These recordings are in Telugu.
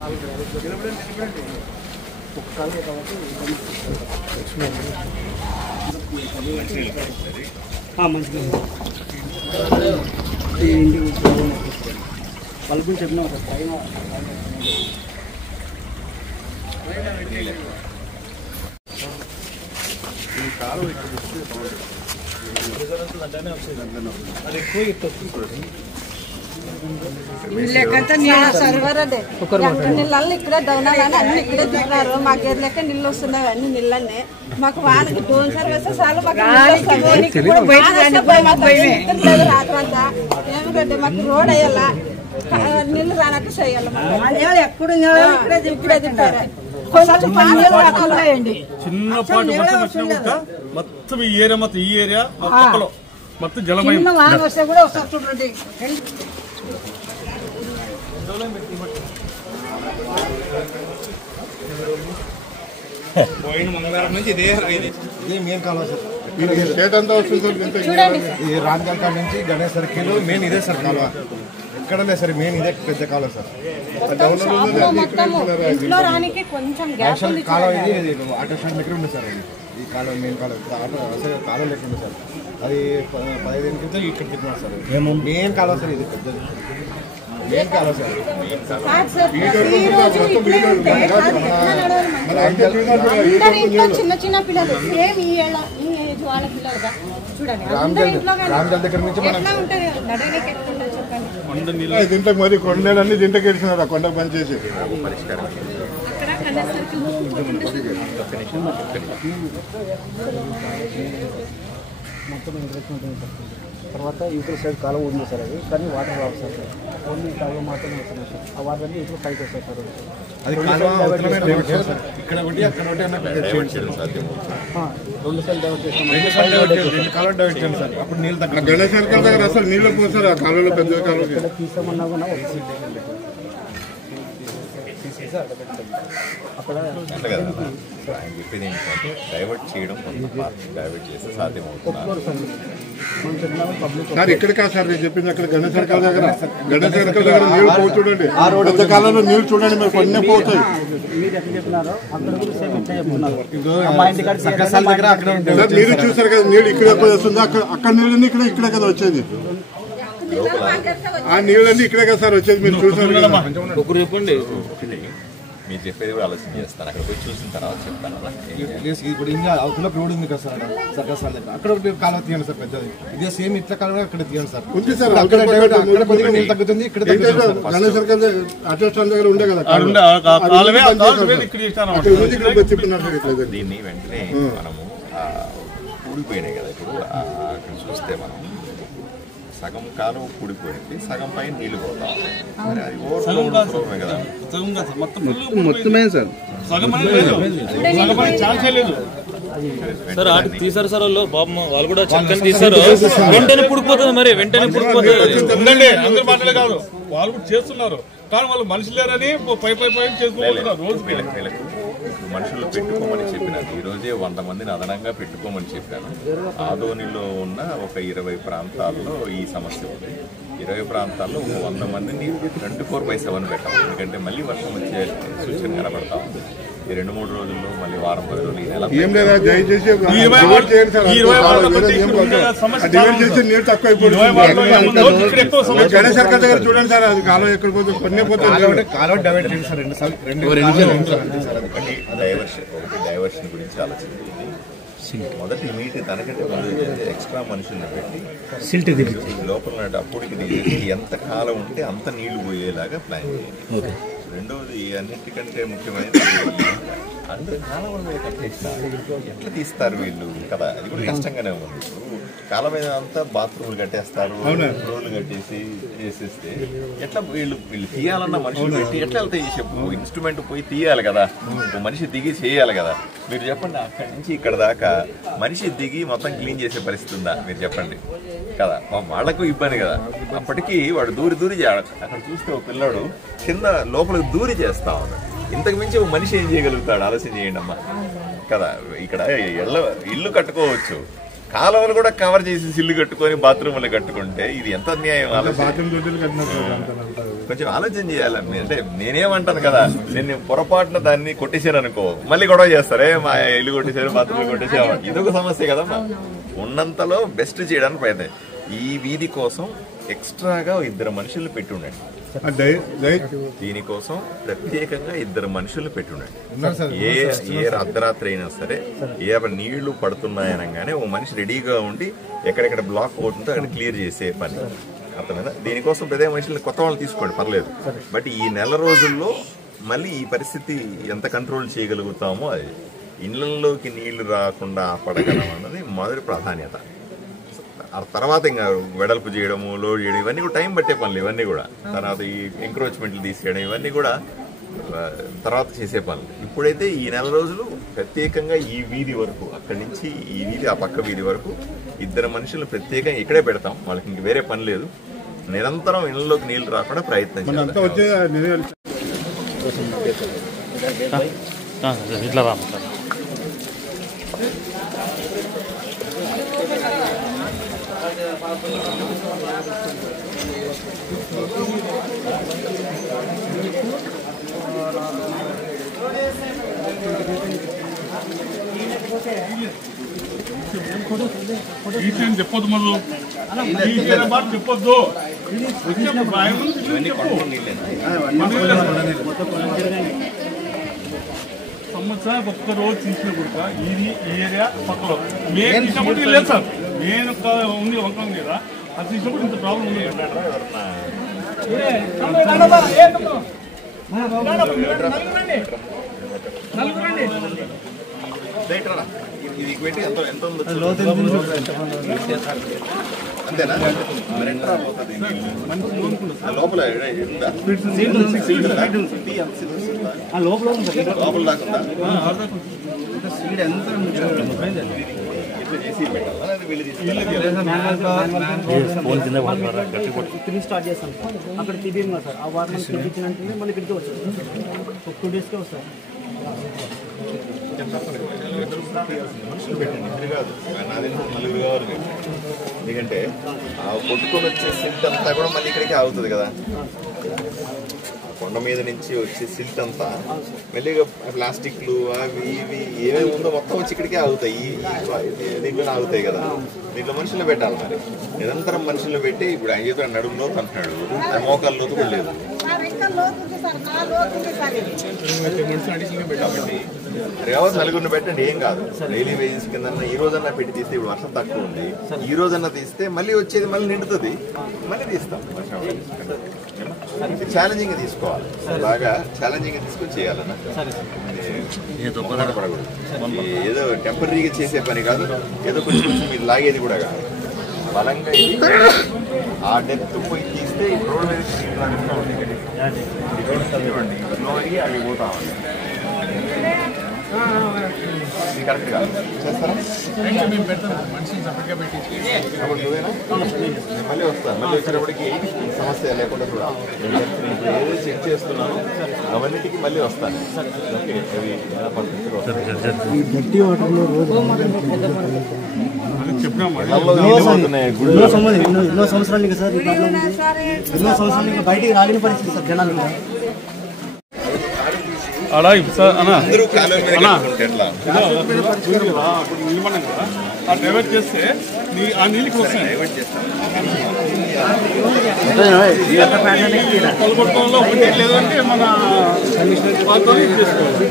మంచిగా వాళ్ళ గురించి చెప్పినా లేకంటే నీళ్ళు ఇక్కడ డౌనాలని అన్ని ఇక్కడే దిగుతున్నారు. మాకు ఏది లెక్క నీళ్ళు వస్తున్నాయి, అన్ని నీళ్ళనే మాకు వానకి డోన్ సార్ వస్తే చాలు మాకు రాత్రంతా ఏమిటంటే మాకు రోడ్ అయ్యాలా నీళ్ళు రానట్టు చేయాలి. ఎప్పుడు ఇక్కడే దింపారు. చిన్నపాటి వర్షం వచ్చినా మొత్తం ఈ ఏరియా మొత్తం జలమయం. వస్తే కూడా ఒకసారి చూడండి. పోయిన మంగళవారం నుంచి ఇదే మెయిన్ కాలువ సార్. స్టేట్ అంతా వస్తుంది ఈ రాంజల్ కాడ నుంచి గణేష్ సర్కిల్ మెయిన్ ఇదే సార్ కాలువ. ఎక్కడ లేదు సార్, మెయిన్ ఇదే పెద్ద కాలువ సార్. కాలువ ఇది ఆటో స్టాండ్ దగ్గర ఉంది సార్. ఈ కాలువ మెయిన్ కాలువ అసలు కాలువ లేకుండా సార్. అది 15 క్రితం ఇక్కడ తిప్పినారు సార్. మెయిన్ కాలువ సార్, ఇది పెద్దది మెయిన్ కాలువ సార్. చిన్న చిన్న పిల్లలు రాంజల్ దగ్గర నుంచి దీంట్లో మరి కొండలన్నీ దీంట్లోకి వెళ్తున్నారు. ఆ కొండ పని చేసి మొత్తం తర్వాత యూపీ సైడ్ కాలువ ఉంది సార్. అది కానీ వాటర్ రావు సార్. ఓన్లీ కాలువ మాత్రమే వస్తున్నాయి సార్. ఆ వాటర్ అన్నీ ఇప్పుడు పైకి వస్తాయి సార్. అది ఇక్కడ ఒకటి అక్కడ ఒకటి రెండు సైడ్ డైవర్ట్ చేస్తాం. కాలువ డైవర్ట్ చేయండి సార్. అప్పుడు నీళ్ళు తగ్గ గణేష్ సర్కిల్ దగ్గర అసలు నీళ్ళు పోసారు. ఆ కాలువలో పెద్ద కాలువ ఇక్కడ తీసామన్నా కూడా అక్కడ ఆయన చెప్పేది ఏంటంటే డైవర్ట్ చేయడం డైవర్ట్ చేస్తే సాధ్యమవుతుంది సార్. ఇక్కడ కాదు సార్ నేను చెప్పింది, అక్కడ గణేష్ సర్కిల్ దగ్గర నీళ్ళు పో చూడండి. పెద్ద కాలంలో నీళ్ళు చూడండి, మీరు కొన్ని పోతాయి. మీరు ఎట్లా చెప్పినారో అక్కడ కూడా సేమ్ ఇట్లా చెప్తున్నారు. మీరు చూసారు కదా నీళ్ళు ఇక్కడ వస్తుంది. అక్కడ నీళ్ళని ఇక్కడే కదా వచ్చేది. ఆ నీళ్ళన్నీ ఇక్కడే కదా సార్ వచ్చేది. మీరు చూసారు కదా. చెప్పండి, మీరు చెప్పేది కూడా ఆలోచన చేస్తాను. అక్కడ పోయి చూసిన తర్వాత చెప్తాను. ఇప్పుడు ఇంకా అవతల రోడ్ ఉంది కదా సార్, సర్కస్ దగ్గర అక్కడ కాలువ తీయండి సార్ పెద్దది. ఇదే సేమ్ ఇట్లా కాలువ అక్కడ తీయండి సార్. ఉంది సార్, నీళ్ళు తగ్గుతుంది. ఇక్కడ గణేష్ సర్కిల్ ఆటో స్టాండ్ దగ్గర ఉండే కదా దీన్ని వెంటనే మనము కూడిపోయినాయి కదా. ఇప్పుడు అక్కడ చూస్తే మనం సగం కాలం కూడిపోయింది, సగం పైన నీళ్లు పోతాం. మొత్తమే సార్. సార్ ఆట తీసారు సార్ వాళ్ళు బాబు, వాళ్ళు కూడా చక్కని తీసారు. వెంటనే పుడిపోతుంది, మరి వెంటనే పుడిపోతుంది. అందరూ మాటలే కాదు, వాళ్ళు కూడా చేస్తున్నారు. కానీ వాళ్ళు మనుషులు లేరని పై చేసుకోవాలి. రోజు మనుషులు పెట్టుకోమని చెప్పినాను. ఈ రోజే 100 మందిని అదనంగా పెట్టుకోమని చెప్పాను. ఆదోనిలో ఉన్న ఒక 20 ప్రాంతాల్లో ఈ సమస్య ఉంది. 20 ప్రాంతాల్లో ఒక 100 మందిని 24/7 పెట్టాలి. ఎందుకంటే మళ్ళీ వర్షం వచ్చే సూచన కనబడతా ఉంది. ఈ 2-3 రోజుల్లో మళ్ళీ వారం 10 రోజులు ఈ నెల గణేష్ సర్కిల్ దగ్గర చూడండి సార్. అది కాలువ ఎక్కడ పోతుంది, కొన్ని పోతుంది. కాలువ డైవర్ట్ చేయండి సార్. డైవర్షన్ గురించి ఆలోచించింది. మొదటి మీటి తనకంటే ముందు ఎక్స్ట్రా మనుషుల్ని పెట్టి సిల్ట్ లోపల అప్పుడికి ఎంత కాలం ఉంటే అంత నీళ్లు పోయేలాగా ప్లాన్ చేయండి. రెండవది అన్నిటికంటే ముఖ్యమైనది అందరూ కాలం మీద కట్టేసినారు. ఎట్లా తీస్తారు వీళ్ళు కదా, అది కూడా కష్టంగానే ఉంది. ఇప్పుడు కాలం మీద అంతా బాత్రూమ్లు కట్టేస్తారు, రోడ్లు కట్టేసి చేసేస్తే ఎట్లా వీళ్ళు తీయాలన్న మనుషులు పెట్టి ఎట్లా వెళ్తాయి చెప్పు. ఇన్స్ట్రుమెంట్ పోయి తీయాలి కదా, మనిషి దిగి చేయాలి కదా. మీరు చెప్పండి, అక్కడి నుంచి ఇక్కడ దాకా మనిషి దిగి మొత్తం క్లీన్ చేసే పరిస్థితి ఉందా మీరు చెప్పండి కదా. వాళ్లకు ఇబ్బంది కదా. అప్పటికి వాడు దూరి అక్కడ చూస్తే ఒక పిల్లాడు కింద లోపలికి దూరి చేస్తా ఉన్నాడు. ఇంతకు మించి ఒక మనిషి ఏం చేయగలుగుతాడు ఆలోచన చేయండి అమ్మా కదా. ఇక్కడ ఇల్లు కట్టుకోవచ్చు కాలువలు కూడా కవర్ చేసి సిల్లు కట్టుకొని బాత్రూమ్లు కట్టుకుంటే ఇది ఎంత అన్యాయం. కొంచెం ఆలోచన చేయాలి. అంటే నేనేమంటాను కదా, నేను పొరపాటున దాన్ని కొట్టేశాను అనుకో, మళ్ళీ గొడవ చేస్తారే మా ఇల్లు కొట్టేశారు బాత్రూమ్లు కొట్టేసారు, ఇదొక సమస్య కదమ్మా. ఉన్నంతలో బెస్ట్ చేయడానికి ప్రయత్నం. ఈ వీధి కోసం ఎక్స్ట్రాగా 2 మనుషులు పెట్టి ఉండండి. దీనికోసం ప్రత్యేకంగా 2 మనుషులు పెట్టి ఉండండి. ఏ అర్ధరాత్రి అయినా సరే, ఏ నీళ్లు పడుతున్నాయనగానే ఓ మనిషి రెడీగా ఉండి ఎక్కడెక్కడ బ్లాక్ అవుతుందో అక్కడ క్లియర్ చేసే పని. అర్థమైనా? దీనికోసం ప్రతి మనుషులు కొత్త వాళ్ళు తీసుకోండి, పర్లేదు. బట్ ఈ నెల రోజుల్లో మళ్ళీ ఈ పరిస్థితి ఎంత కంట్రోల్ చేయగలుగుతామో, అది ఇళ్లలోకి నీళ్లు రాకుండా ఆపడగలం అన్నది మొదటి ప్రాధాన్యత. తర్వాత ఇంకా వెడల్పు చేయడము, లోడ్ చేయడం, ఇవన్నీ కూడా టైం పట్టే పనులు. ఇవన్నీ కూడా తర్వాత ఈ ఎంక్రోచ్మెంట్లు తీసేయడం, ఇవన్నీ కూడా తర్వాత చేసే పనులు. ఇప్పుడైతే ఈ నెల రోజులు ప్రత్యేకంగా ఈ వీధి వరకు, అక్కడి నుంచి ఈ వీధి ఆ పక్క వీధి వరకు 2 మనుషులు ప్రత్యేకంగా ఇక్కడే పెడతాం. వాళ్ళకి ఇంక వేరే పని లేదు. నిరంతరం ఇళ్లలోకి నీళ్లు రాకుండా ప్రయత్నం చేయాలి. ఇట్లా రాము సార్. ఈచని చెప్పొద్దు, మళ్ళీ ఈ మాట చెప్పొద్దు. సంవత్సరానికి ఒక్క రోజు తీసిన కూడా ఈ ఏరియా పక్కలో మేము తీసినప్పుడు లేదు సార్. నేను ఉంది వంక ఉంది కదా, అది తీసినప్పుడు ఇంత ప్రాబ్లం ఉంది. ఇది పెట్టి ఎంత అంతేనా? లోపల లోపల దాకా స్టార్ట్ చేస్తాం అక్కడ తిరిగి సార్. ఆ వారం తిప్పించినట్టు మళ్ళీ ఇక్కడికి వచ్చాం. 2 డేస్కే వస్తాం. మనుషులు పెట్టండి, 2 కాదు, నాది 4 కావాలి. ఎందుకంటే ఆ కొట్టుకొని వచ్చే సిల్ట్ అంతా కూడా మళ్ళీ ఇక్కడికి ఆగుతుంది కదా. కొండ మీద నుంచి వచ్చే సిల్ట్ అంతా మెల్లిగా ప్లాస్టిక్లు అవి ఇవి ఏమేమి ఉందో మొత్తం వచ్చి ఇక్కడికే ఆగుతాయి. దీంట్లోనే ఆగుతాయి కదా. దీంట్లో మనుషులు పెట్టాలి. మరి నిరంతరం మనుషులు పెట్టి ఇప్పుడు ఆయన చేత నడుములో అంటున్నాడు, మోకాళ్ళ లోతు కూడా లేదు. కాబట్టి రేవత్ 4 పెట్టండి, ఏం కాదు. డైలీ వేజెస్ కింద ఈ రోజన్నా పెట్టి తీస్తే, ఇప్పుడు వర్షం తక్కువ ఉంది, ఈ రోజన్నా తీస్తే మళ్ళీ వచ్చేది మళ్ళీ నిండుతుంది, మళ్ళీ తీస్తాం. ఛాలెంజింగ్ తీసుకోవాలి, బాగా ఛాలెంజింగ్ తీసుకొని చేయాలన్నా. ఏదో టెంపరీగా చేసే పని కాదు, ఏదో కొంచెం మీరు లాగేది కూడా కాదు. బలంగా ఇది ఆ డెప్త్ పోయి తీస్తే రోడ్ మీద అవి పోతా ఉంది. కరెక్ట్ కాదు, చేస్తారా? అప్పుడు నువ్వేనా? మళ్ళీ వస్తాను. మళ్ళీ వచ్చేటప్పటికి సమస్య లేకుండా కూడా ఏదో చెక్ చేస్తున్నాను, అవన్నిటికీ మళ్ళీ వస్తాను. ఓకే, అవి ఎలా పరిస్థితులు ఎన్నో సంవత్సరాలు సార్. ఎన్నో సంవత్సరాలు బయటికి రాలేని పరిస్థితి సార్ జనాలు. అలా సార్ అందరూ కాలువ మీద నిలబడినాం కదా, ఆ డైవర్ట్ చేస్తే ఆ నీళ్ళకి వస్తాయి. డైవర్ట్ చేస్తాను. పలుకొట్టడంలో లేదంటే మన పాత్రలు చేసుకోవాలి.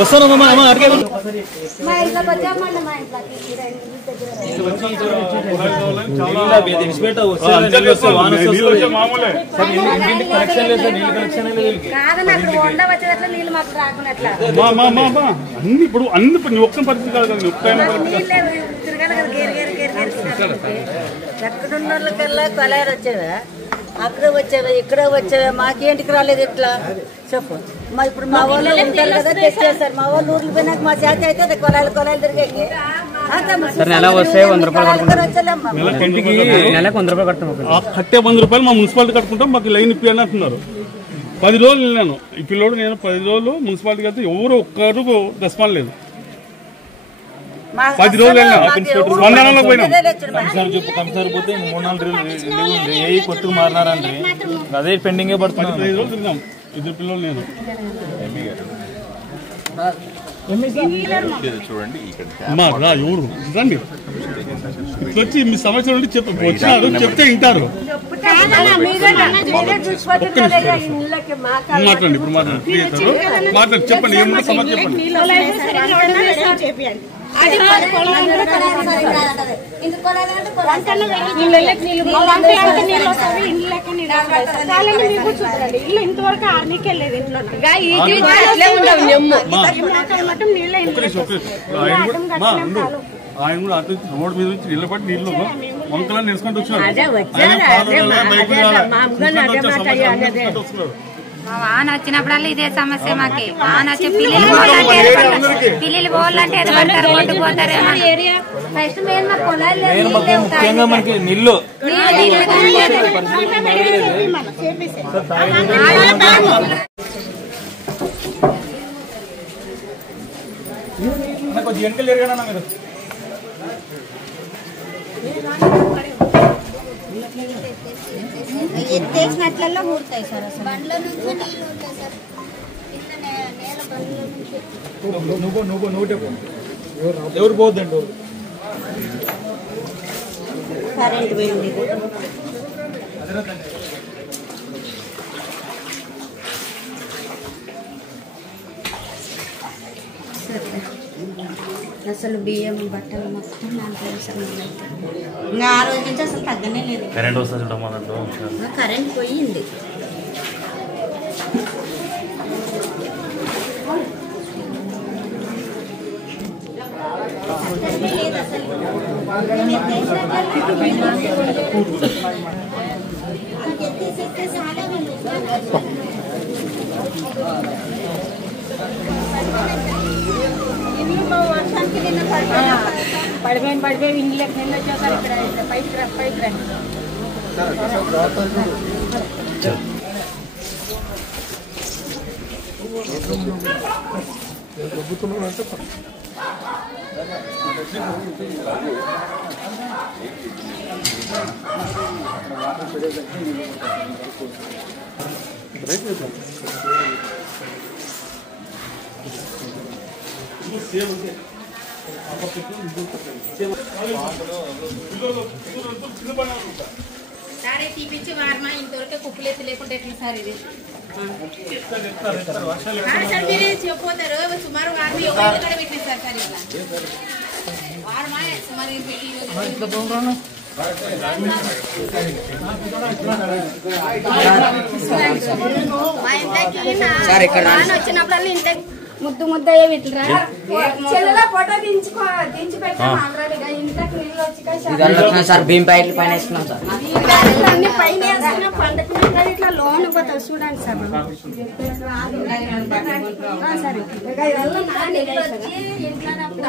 వస్తాను అమ్మా. మా ఇంట్లో వచ్చామండి, మా ఇంట్లోకి మామూలే అన్ని ఇప్పుడు అన్ని ఒక్క పరిస్థితి కాదు కదా, ఒక్క ఎక్కడున్న వాళ్ళకల్లా కొలారు వచ్చేవా, అక్కడ వచ్చేవా, ఇక్కడ వచ్చేవా, మాకేంటికి రాలేదు ఇట్లా చెప్పు. మా ఇప్పుడు మా వాళ్ళు ఉంటారు కదా తెచ్చేస్తారు, మా వాళ్ళు ఊర్లు పోయినాక మా చేతి అయితే అది కొలాలు తిరిగేకి కట్టే 100 రూపాయలు మా మున్సిపాలిటీ కట్టుకుంటాం, మాకు లైన్ ఇప్పి అని అంటున్నారు. 10 రోజులు వెళ్ళాను ఈ పిల్లోడు, నేను 10 రోజులు మున్సిపాలిటీకి అయితే ఎవరు ఒక్కరు రెస్పాన్స్ లేదు. 10 రోజులు వెళ్ళాను, స్పందనలో పోయినాం. కంసారి పోతే 3-4 రోజులు ఏ కొట్టుకు మారినారండి, అదే పెండింగే పడుతుంది. 15 రోజులు తిన్నాం, 2 పిల్లలు నేను. చూడండి ఇక్కడ అమ్మా రా, ఎవరు రండి వచ్చి మీ సమస్య నుండి వచ్చినారు, చెప్తే వింటారు. మాట్లాడండి, ఇప్పుడు మాట్లాడండి, ఫ్రీ అవుతారు, మాట్లాడి చెప్పండి, ఏముంటే సమస్య చెప్పండి. ఇంతవరకు ఆర్నీకెళ్ళలేదు ఇంట్లో ఆయన కూడా అటు రోడ్ మీద నుంచి నిలబడి నీళ్ళు వంకలా నిలుచుకుంటూ వచ్చినారు. వాన వచ్చినప్పుడల్లా ఇదే సమస్య మాకి. వాన వచ్చి పిల్లలు పోవాలంటే కొట్టుకుపోతారేమో. ముఖ్యంగా మనకి నీళ్ళు కొంచెం వెనకలు ఎరగానా మీరు. ఎత్తేసినట్లలో ఊరుతాయి సార్, అసలు బండ్ల నుంచి నీళ్ళు ఉంటాయి సార్, ఎవరు పోద్దండి, కరెంట్ పోయింది. అసలు బియ్యం బట్టలు మొత్తం ఇంకా ఆ రోజు నుంచి అసలు తగ్గనే లేదు. కరెంట్ వస్తుంది చూడమ్మా, కరెంట్ పోయింది. పడిపోయి ఇంట్లోకి నిన్న వచ్చేసారు. ఇక్కడ పైకి రండి. సారే తీపిచ్చి వారమా ఇంతవరకు కుప్పలేసి లేకుంటే ఎట్లా సార్ ఇది సార్ మీరే చెప్పిపోతారు. సుమారు వారం ఎవరు ఇక్కడ పెట్టిన సార్ సార్ ఇట్లా వారమా సుమారు పెట్టి మా ఇంట్లోకి వచ్చినప్పుడల్లా ఇంత ముద్దు ముద్దయ్యే వీటిరా చెల్లెలా ఫోటో దించి పెట్టాం. ఆల్రెడీగా ఇంట్లోకి నీళ్ళు వచ్చి సార్ భీమ్ ప్యాకెట్లు పైన వేసుకున్నాం సార్, అన్ని పైన వేసుకున్నా పండుగ ఇట్లా లోన్ పోతాం. చూడండి సార్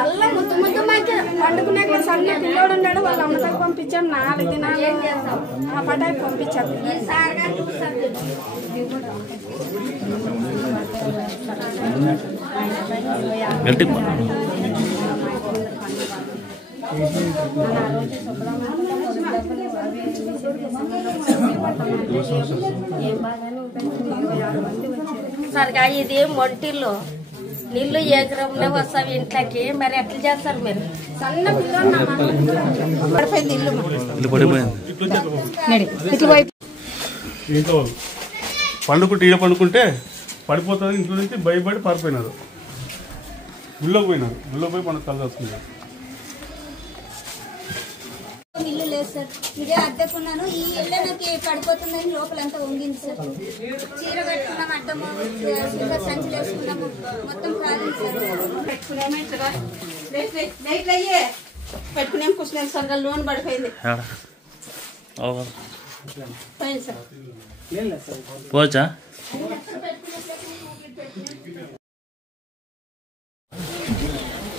అల్లా ముద్దు ముద్దు మాకు పండుకున్నాక సన్న పిల్లోడు ఉన్నాడు, వాళ్ళ అమ్మతో పంపించాం. 4 దినాలు ఏం చేస్తాం, ఆ పటాకి పంపించాం. సరిగా ఇది మొంటిల్లో నీళ్లు ఎకరంలో వస్తాయి ఇంట్లోకి, మరి ఎట్లా చేస్తారు మీరు? సన్న పిల్లలు పడిపోయింది ఇంట్లో పండుకుంటే ఈడ పండుకుంటే పడిపోతుంది. ఇంట్లో నుంచి భయపడి పారిపోయినారు, గుళ్ళోకి పోయినారు. గుళ్ళో పోయి పండుగ కలసి వస్తున్నారు. సార్. ఇదే అద్దెకున్నాను. ఈ ఇల్లే నాకు పడిపోతుందని లోపలంతా వంగింది సార్. చీర కట్టుకున్నాం, అడ్డము సిల్వర్ సంచులు వేసుకున్నాము, మొత్తం కాలేదు సార్. పెట్టుకునే కూర్చున్నాను సార్, లోన్ పడిపోయింది సార్. పోవచ్చా?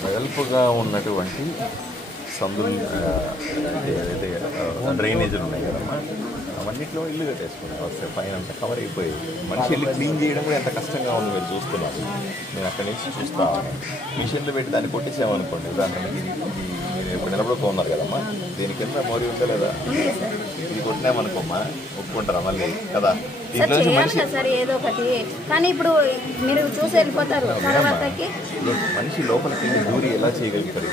వెడల్పుగా ఉన్నటువంటి సందులు ఏదైతే డ్రైనేజీలు ఉన్నాయి కదమ్మా, అవన్నిట్లో ఇల్లు కట్టేసుకున్నాం. వస్తే పైన అంతా కవర్ అయిపోయి మనిషి ఇల్లు క్లీన్ చేయడం కూడా ఎంత కష్టంగా ఉంది మీరు చూస్తున్నారు. నేను అక్కడి నుంచి చూస్తా మిషన్లు పెట్టి దాన్ని కొట్టేసామనుకోండి. ఉదాహరణకి మీరు ఇప్పుడు నిలబడుతూ ఉన్నారు కదమ్మా, దీని కింద మోరీ ఉందా లేదా? ఇది కొట్టినామనుకోమ్మా ఒప్పుకుంటారా మళ్ళీ కదా? సార్ ఏదో ఒకటి, కానీ ఇప్పుడు మీరు చూసి వెళ్ళిపోతారు. తర్వాతకి మనిషి లోపలికి దూరి ఎలా చేయగలుగుతారు?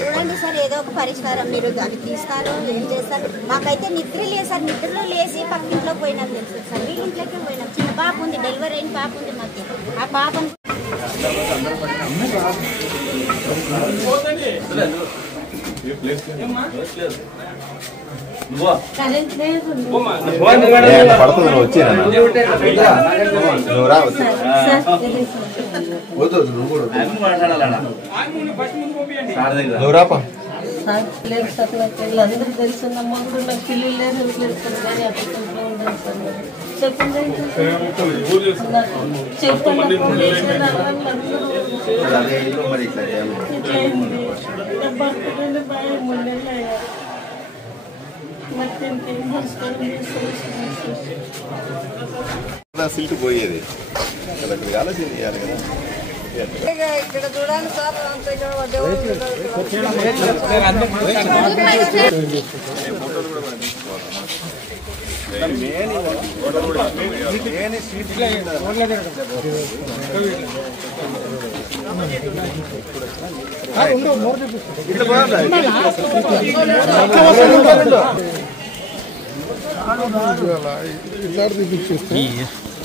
చూడండి సార్, ఏదో ఒక పరిష్కారం మీరు దాన్ని తీస్తారు, ఏం చేస్తారు. మాకైతే నిద్ర లేదు సార్. నిద్రలో లేచి పక్కింట్లోకి పోయినా తెలుసు సార్. వీళ్ళింట్లోకి పోయినాం. చిన్న పాప ఉంది, డెలివరీ అయిన పాప ఉంది మాకు. ఆ పాపను పడుతుంది నువ్వు వచ్చి నువ్వు రావచ్చు. నువ్వు రాపా. లేదు సార్, నాకు అందరూ తెలుసున్న మొదలు నాకు పిల్లలు లేదు, కానీ చెప్పండి సిల్ట్ పోయేది ఆలోచన చేయాలి కదా. ఇక్కడ చూడండి సార్,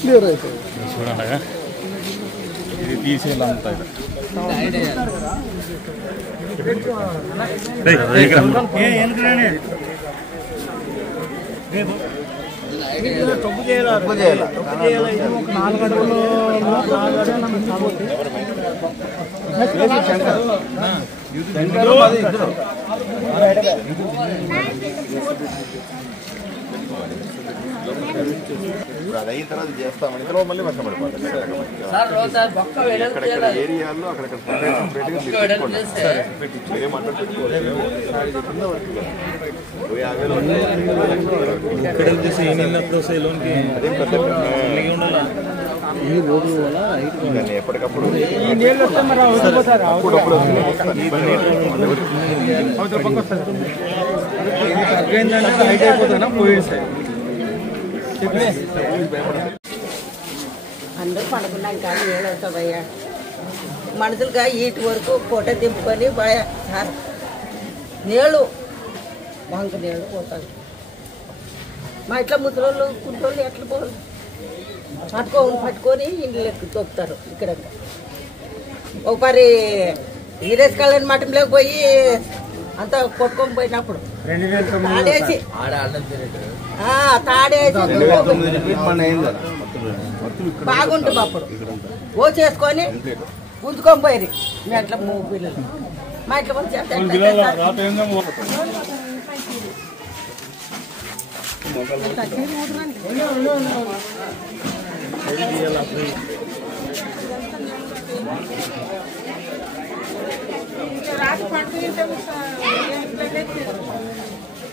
క్లియర్ అయితే చూడండి ఇది తీసేయాలంతా. తప్పు చేయాలి. ఇది ఒక 4 అడుగులు అది అయిన తర్వాత చేస్తామని ఇందులో మళ్ళీ వర్షం పడిపోతుంది. ఏరియాల్లో అక్కడక్కడ ఎప్పటికప్పుడు అందరూ పడుకున్నాం కానీ ఏడవుతావయ్యా. మనుషులుగా ఈటి వరకు పూట దింపుకొని బాయా సార్ నీళ్ళు వంక నీళ్ళు పోతారు. మా ఇట్లా ముసలోళ్ళు కుంటోళ్ళు ఎట్లా పోరు పట్టుకొని ఇండ్లు ఎక్కి తొక్కుతారు. ఇక్కడ ఒకసారి ఈరేస్ కళ్యాణ్ మఠంలోకి పోయి అంతా కొట్టుకొని పోయినప్పుడు తాడేసి బాగుంటుంది. అప్పుడు ఓ చేసుకొని గుంజుకొని పోయి మీ అట్లా 3 పిల్లలు మా ఇట్లా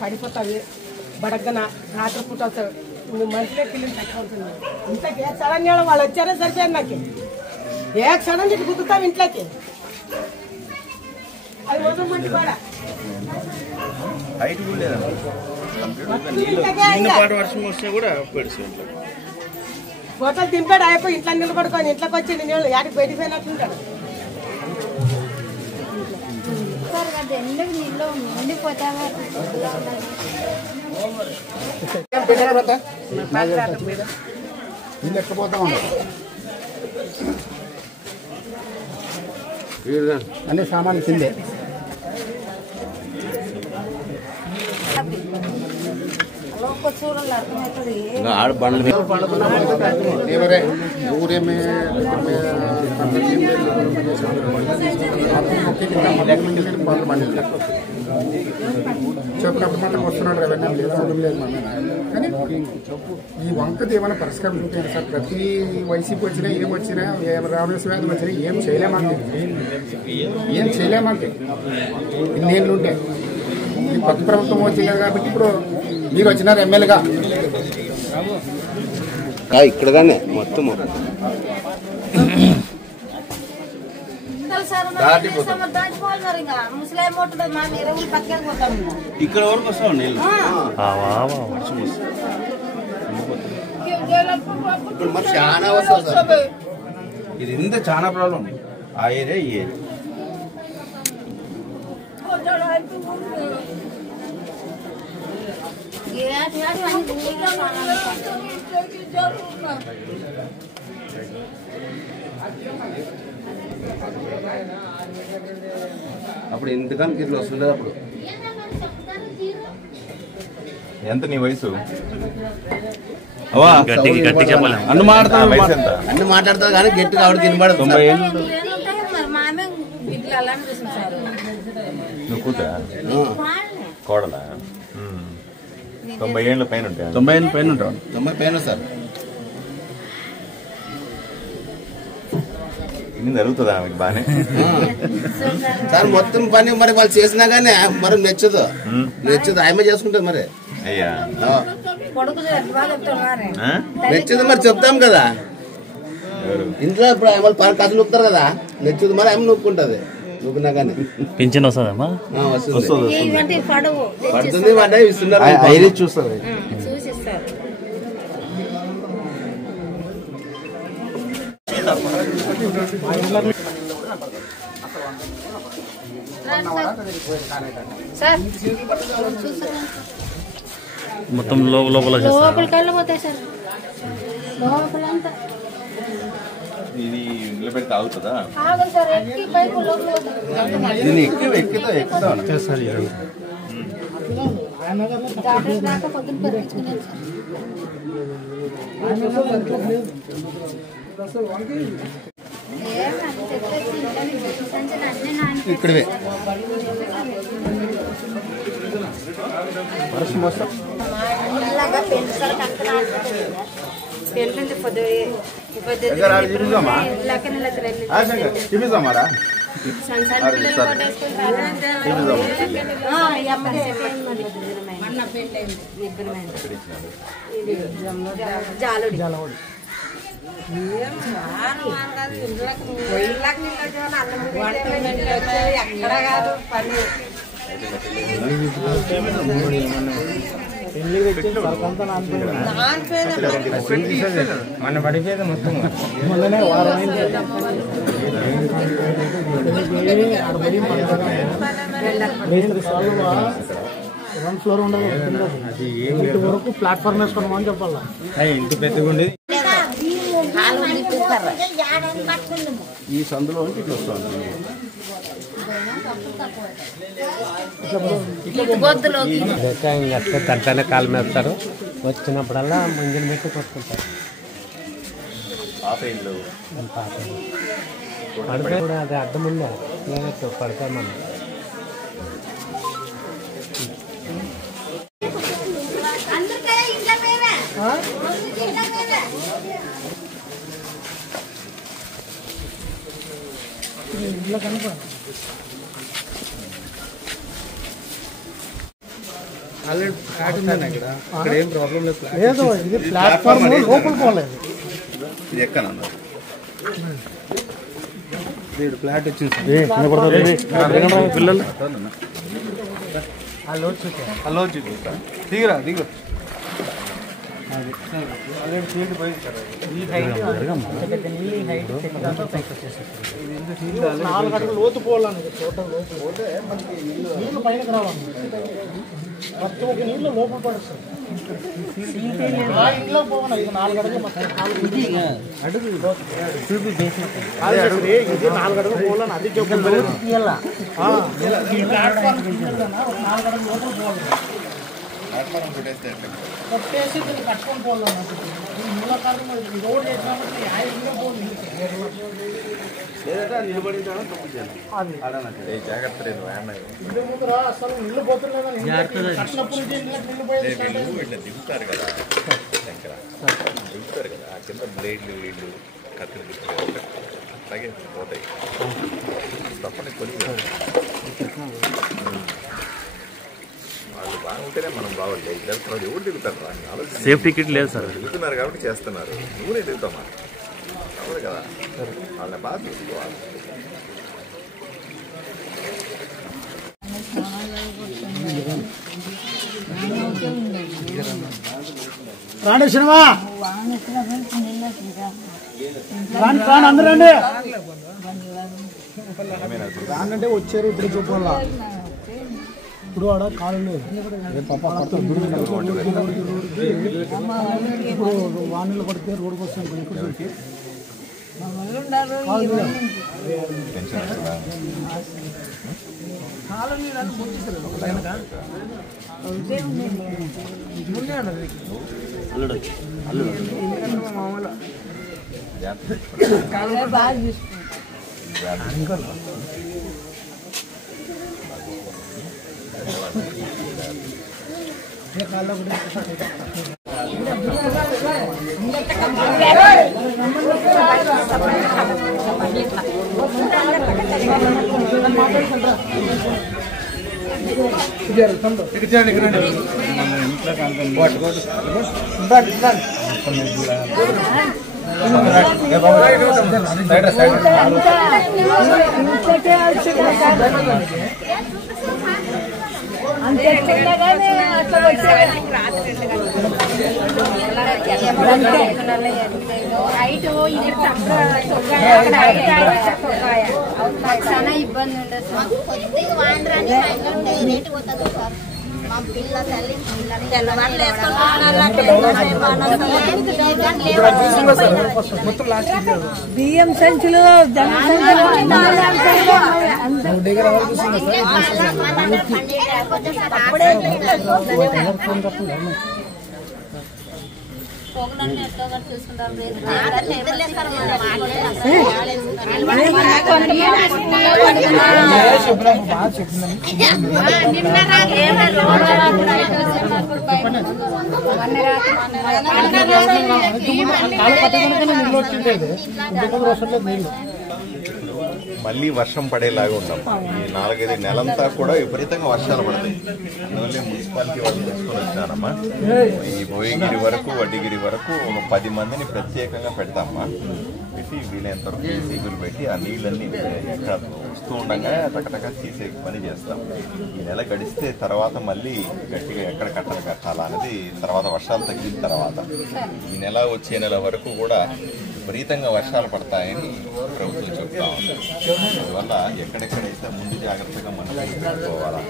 పడిపోతావి బడగ్గన రాత్రి పూట వస్తావు. మంచిగా పిల్లలు తక్కువ ఉంటుంది. ఇంట్లోకి ఏ సడన్ వాళ్ళు వచ్చారో సరిపోయారు. నాకు ఏ క్షణం ఇటు గుర్తుతావు ఇంట్లోకి. అది వదలమంటే కూడా బొట్టలు దింపాడు అయిపోయి ఇంట్లో నిలబడుకొని ఇంట్లోకి వచ్చి నీళ్ళు యాడికి బయటికి పోయినట్లుంటాడు. ఎందుకు నీళ్ళు ఉండిపోతావా? అన్ని సామాన్లు కిందే. చెప్పినప్పుడు వస్తున్నాడు రెవెన్యూ లేదు అవడం లేదు కానీ ఈ వంకది ఏమైనా పరిష్కారం చూపించారు సార్. ప్రతి వైసీపీ వచ్చినా ఏమొచ్చినా రామేశ్వరం వచ్చినా ఏం చేయలేమంటే ఇన్నేళ్ళు ఉంటే ఈ కొత్త ప్రభుత్వం వచ్చినారు కాబట్టి ఇప్పుడు మీరు వచ్చినారు ఎమ్మెల్యేగా ఇక్కడగానే మొత్తము ఇక్కడ వరకు వస్తాం నీళ్ళు ఇప్పుడు మరి చాలా వస్తుంది సార్. ఇది ఇంత చాలా ప్రాబ్లం ఆ ఏరియా ఈ ఏరియా అప్పుడు ఇంతకన్నా ఇట్లా వస్తుండేది. అప్పుడు ఎంత నీ వయసు? అన్ని మాట్లాడతావు కానీ గట్టిగా ఆవిడ తినబడదు. 90 ఏళ్ళు. నువ్వు కూతురా కోడలా? 90 ఏళ్ళ పైన ఉంటాయి. 90 ఏళ్ళ పైన ఉంటావు. 90 పైన సార్. ఇన్ని జరుగుతుందా మీకు బాగానే? సార్ మొత్తం పని మరి వాళ్ళు చేసినా కానీ మరి నచ్చదు ఆమె చేసుకుంటుంది మరి. అయ్యా నచ్చదు మరి చెప్తాం కదా ఇంట్లో. ఇప్పుడు ఆమె కథలు నొప్పుతారు కదా నచ్చదు మరి ఆమె నొప్పుకుంటది. నొప్పినా కానీ పింఛన్ వస్తుందమ్మా? పడుతుంది అంటే ఇస్తున్నారు. చూస్తారు మొత్తం లోపల కళ్ళు పోతాయి సార్. లోపలంతా ఇది నిలబెడితే ఆగుతుందా? సార్ ఎక్కి పైపు లోపల ఎక్కుతా దాకా పొద్దున్న పరిపించుకున్నాను ఇక్కడే మన పడిపోయేది మొత్తం మొన్ననే వారం గ్రౌండ్ ఫ్లోర్ ఉండదు. ఇంటి వరకు ప్లాట్ఫామ్ వేసుకున్నామని చెప్పాలా. ఇంటి పెద్దగా ఉండేది ఈ సందులో ఇట్లా వస్తుంది. అట్లా తనతోనే కాలు మేపుతారు. వచ్చినప్పుడల్లా ముంజలు పెట్టి కొట్టుకుంటారు. పడిపోయి కూడా అది అడ్డం ఉందా లేదట్టు పడతాం మనం. ఇంట్లో కనుక ఆల్రెడీ ఫ్లాట్ ఉందన్న ఇక్కడ. ఇక్కడ ఏం ప్రాబ్లం లేదు. ఇది ప్లాట్ఫామ్ లోపల పోలేదు. ఇది ఎక్కనన్నా ఫ్లాట్ వచ్చింది పిల్లలు దిగురా దిగు. నాలుగు అడుగులు లోతు పోవాలని టోటల్ లోతు పోతే నీళ్ళు పైనకి రావాలి. ఫస్ట్ ఒక నీళ్ళు లోపల పడుతుంది. ఇంట్లో పోవాలి. ఇది 4 అడుగులు అడుగు ఇది 4 అడుగులు పోవాలని అది చెప్పాలి. ఈ ప్లాట్ఫామ్ 4 అడుగులు లోపల పోవాలి. ప్లాట్ఫారం పెట్టేస్తే కొట్టేసి దీన్ని కట్టుకొని పోవాలి మూల కారణం రోడ్ చేసినప్పుడు జాగ్రత్త లేదు ఇంటి ముందు అసలు నీళ్ళు పోతున్నాయి ఇట్లా దిగుతారు కదా దగ్గర దిగుతారు కదా ఆ కింద బ్లేడ్లు వీళ్ళు కత్తులు దిగుతారు అలాగే పోతాయి తప్పని కొన్ని వాళ్ళు బాగుంటేనే మనం బాగుంటాయి ఎవరు దిగుతారు సేఫ్టీ కిట్ లేదు సార్ దిగుతున్నారు కాబట్టి చేస్తున్నారు నువ్వునే దిగుతామా అవును కదా వాళ్ళని బాగా చూసుకోవాలి రాండి సినిమా రాండి అందరూ రండి రానంటే వచ్చారు ఇప్పుడు చూపాల ఇప్పుడు ఆడ కాలు లేదు ఇప్పుడు వానలు పడితే రోడ్డుకి వస్తాను చాలా ఇబ్బంది ఉండదు సార్ కొద్దిగా వాండ్రాని రేటు పోతుంది సార్ మా పిల్ల తల్లి బియ్యం సంచులు మళ్ళీ వర్షం పడేలాగా ఉన్నాం ఈ 4-5 నెలంతా కూడా విపరీతంగా వర్షాలు పడతాయి అందువల్లే మున్సిపాలిటీ వాళ్ళు తీసుకొని వచ్చారమ్మా ఈ భోయగిరి వరకు వడ్డిగిరి వరకు ఒక 10 మందిని ప్రత్యేకంగా పెడతామమ్మా పెట్టి వీలైనంత వరకు సీబులు పెట్టి ఆ నీళ్ళన్నీ ఎక్కడ వస్తూ ఉండగా టకటక తీసే పని చేస్తాం ఈ నెల గడిస్తే తర్వాత మళ్ళీ గట్టిగా ఎక్కడ కట్టలు కట్టాలా అనేది తర్వాత వర్షాలు తగ్గిన తర్వాత ఈ నెల వచ్చే నెల వరకు కూడా విపరీతంగా వర్షాలు పడతాయని ప్రభుత్వం చెప్తా ఉంది అందువల్ల ఎక్కడెక్కడైతే ముందు జాగ్రత్తగా మనం పెట్టుకోవాలా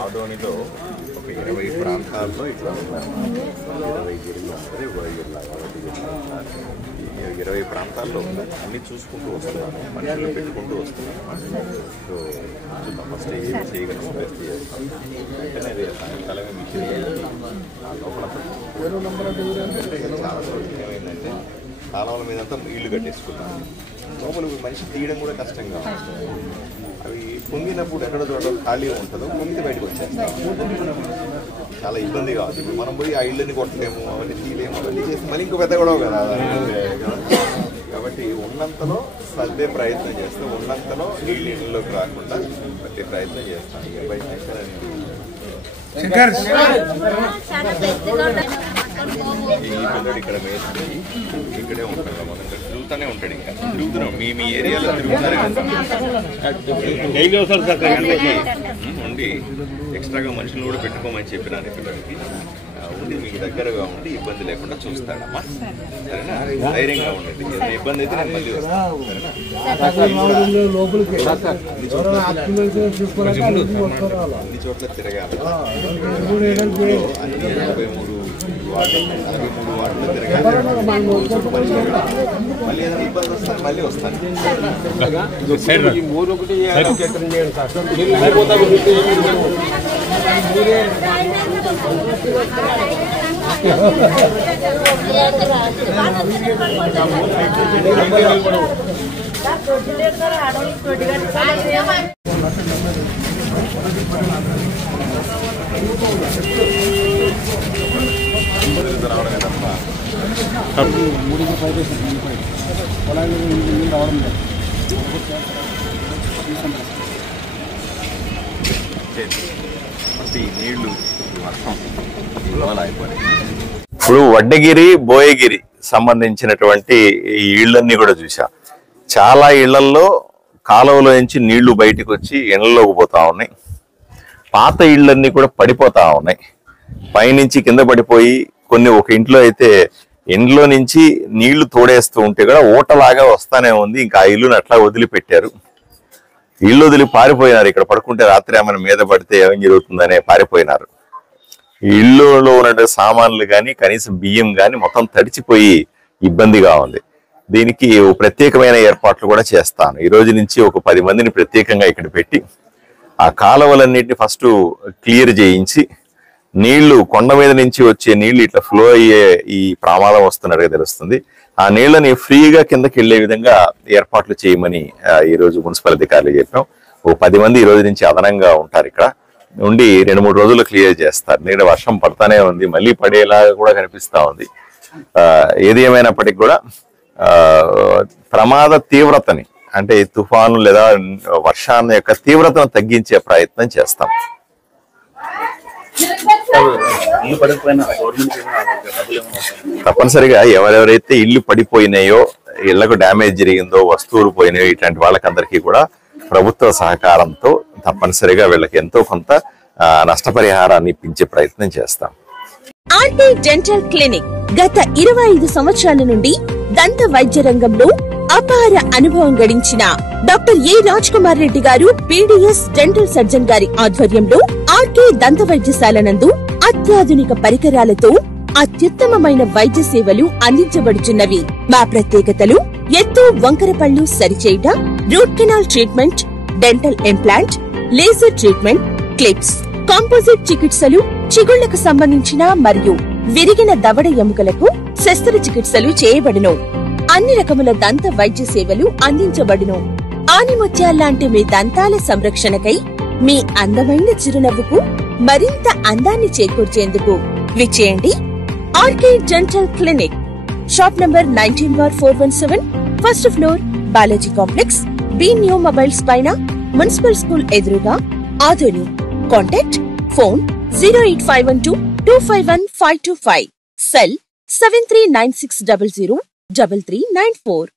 ఆదోనిలో ఒక 20 ప్రాంతాల్లో ఇట్లా ఉన్నారు 20 జిల్లా 20 ప్రాంతాల్లో అన్ని చూసుకుంటూ వస్తున్నాను మనుషులు పెట్టుకుంటూ వస్తున్నాను సో ఫస్ట్ ఏం చేయగలిసి బెస్ట్ చేస్తాం వెంటనే సాయంకాలమే మిషన్ లోపల చాలా రోజులు ఏమైందంటే కాలువల మీదంతా ఇల్లు కట్టేసుకున్నాను లోపల మనిషి తీయడం కూడా కష్టంగా ఉంటుంది అవి పొంగినప్పుడు ఎక్కడ చోట ఖాళీ ఉంటుందో పొంగితే బయటకు వచ్చేస్తాం చాలా ఇబ్బందిగా ఉంది ఇప్పుడు మనం పోయి ఆ ఇళ్ళని కొట్టలేము అవన్నీ తీయలేము అవన్నీ చేసి మళ్ళీ ఇంకో పెద్ద గొడవ కదా కాబట్టి ఉన్నంతలో సర్దే ప్రయత్నం చేస్తాం ఉన్నంతలో నీళ్ళు ఇళ్ళలోకి రాకుండా ప్రతి ప్రయత్నం చేస్తాం ఈ పిల్లడు ఇక్కడ వేసుకుని ఇక్కడే ఉంటాడు మనం తిరుగుతూనే ఉంటాడు ఇంకా తిరుగుతున్నాం మీ ఏరియాలో తిరుగుతున్నారు ఉండి ఎక్స్ట్రాగా మనుషులు కూడా పెట్టుకోమని చెప్పినాను పిల్లలకి ఉండి మీకు దగ్గరగా ఉండి ఇబ్బంది లేకుండా చూస్తాడమ్మా. సరేనా? ధైర్యంగా ఉండండి. ఏదైనా ఇబ్బంది అయితే నేను మళ్ళీ వస్తాను. సరేనా? అన్ని చోట్ల తిరగాలి. అన్ని 43 వార్డులు తిరగాలి. మళ్ళీ ఏదైనా ఇబ్బంది వస్తే మళ్ళీ వస్తాను. ఇప్పుడు వడ్డగిరి బోయగిరి సంబంధించినటువంటి ఈ ఇళ్లన్నీ కూడా చూసాం. చాలా ఇళ్లలో కాలువలో నుంచి నీళ్లు బయటకు వచ్చి ఇళ్లలోకి పోతా ఉన్నాయి. పాత ఇళ్లన్నీ కూడా పడిపోతా ఉన్నాయి. పైనుంచి కింద పడిపోయి కొన్ని ఒక ఇంట్లో అయితే ఇంట్లో నుంచి నీళ్లు తోడేస్తూ ఉంటే కూడా ఊటలాగా వస్తానే ఉంది. ఇంకా ఆ ఇల్లుని అట్లా వదిలిపెట్టారు. ఇల్లు వదిలి పారిపోయినారు. ఇక్కడ పడుకుంటే రాత్రి ఆమెను మీద పడితే ఏం జరుగుతుందనే పారిపోయినారు. ఇల్లులో ఉన్న సామాన్లు కానీ కనీసం బియ్యం కానీ మొత్తం తడిచిపోయి ఇబ్బందిగా ఉంది. దీనికి ప్రత్యేకమైన ఏర్పాట్లు కూడా చేస్తాను. ఈ రోజు నుంచి ఒక 10 మందిని ప్రత్యేకంగా ఇక్కడ పెట్టి ఆ కాలువలన్నిటిని ఫస్ట్ క్లియర్ చేయించి నీళ్లు కొండ మీద నుంచి వచ్చే నీళ్లు ఇట్లా ఫ్లో అయ్యే ఈ ప్రమాదం వస్తున్నట్టుగా తెలుస్తుంది. ఆ నీళ్లని ఫ్రీగా కిందకి వెళ్లే విధంగా ఏర్పాట్లు చేయమని ఈ రోజు మున్సిపల్ అధికారులు చెప్పాం. ఓ 10 మంది ఈ రోజు నుంచి అదనంగా ఉంటారు. ఇక్కడ ఉండి 2-3 రోజులు క్లియర్ చేస్తారు. నీడ వర్షం పడతానే ఉంది, మళ్ళీ పడేలాగా కూడా కనిపిస్తా ఉంది. ఏది ఏమైనప్పటికీ కూడా ప్రమాద తీవ్రతని అంటే తుఫాను లేదా వర్షాన్ని యొక్క తీవ్రతను తగ్గించే ప్రయత్నం చేస్తాం. తప్పనిసరిగా ఎవరెవరైతే ఇల్లు పడిపోయినాయో, ఇళ్లకు డ్యామేజ్ జరిగిందో, వస్తువులు పోయినాయో ఇట్లాంటి వాళ్ళకందరికీ కూడా ప్రభుత్వ సహకారంతో తప్పనిసరిగా వీళ్ళకి ఎంతో కొంత నష్టపరిహారాన్ని ఇప్పించే ప్రయత్నం చేస్తాం. ఆర్కే డెంటల్ క్లినిక్ గత 25 సంవత్సరాల నుండి దంత వైద్య రంగంలో అపార అనుభవం గడించిన డాక్టర్ ఏ రాజ్ కుమార్ రెడ్డి గారు పీడీఎస్ డెంటల్ సర్జన్ గారి ఆధ్వర్యంలో ఆర్కే దంత వైద్యశాల నందు అత్యాధునిక పరికరాలతో అత్యుత్తమమైన వైద్య సేవలు అందించబడుచున్నవి. మా ప్రత్యేకతలు ఎత్తు వంకర పళ్ళు సరిచేయుట, root canal treatment, dental implant, laser treatment, clips, composite చికిత్సలు, చిగుళ్లకు సంబంధించిన మరియు విరిగిన దవడ ఎముకలకు శస్త్రచికిత్సలు చేయబడును. అన్ని రకముల దంత వైద్య సేవలు అందించబడును. ఆనిముత్యాల్లాంటి మీ దంతాల సంరక్షణకై మీ అందమైన చిరునవ్వుకు మరింత అందాన్ని చేకూర్చేందుకు విచ్చేయండి RK dental clinic. Shop number 19/417, first floor, Balaji complex, B new mobiles పైన, మున్సిపల్ స్కూల్ ఎదురుగా, ఆదోని. Contact phone 08512251525, cell 7396003394.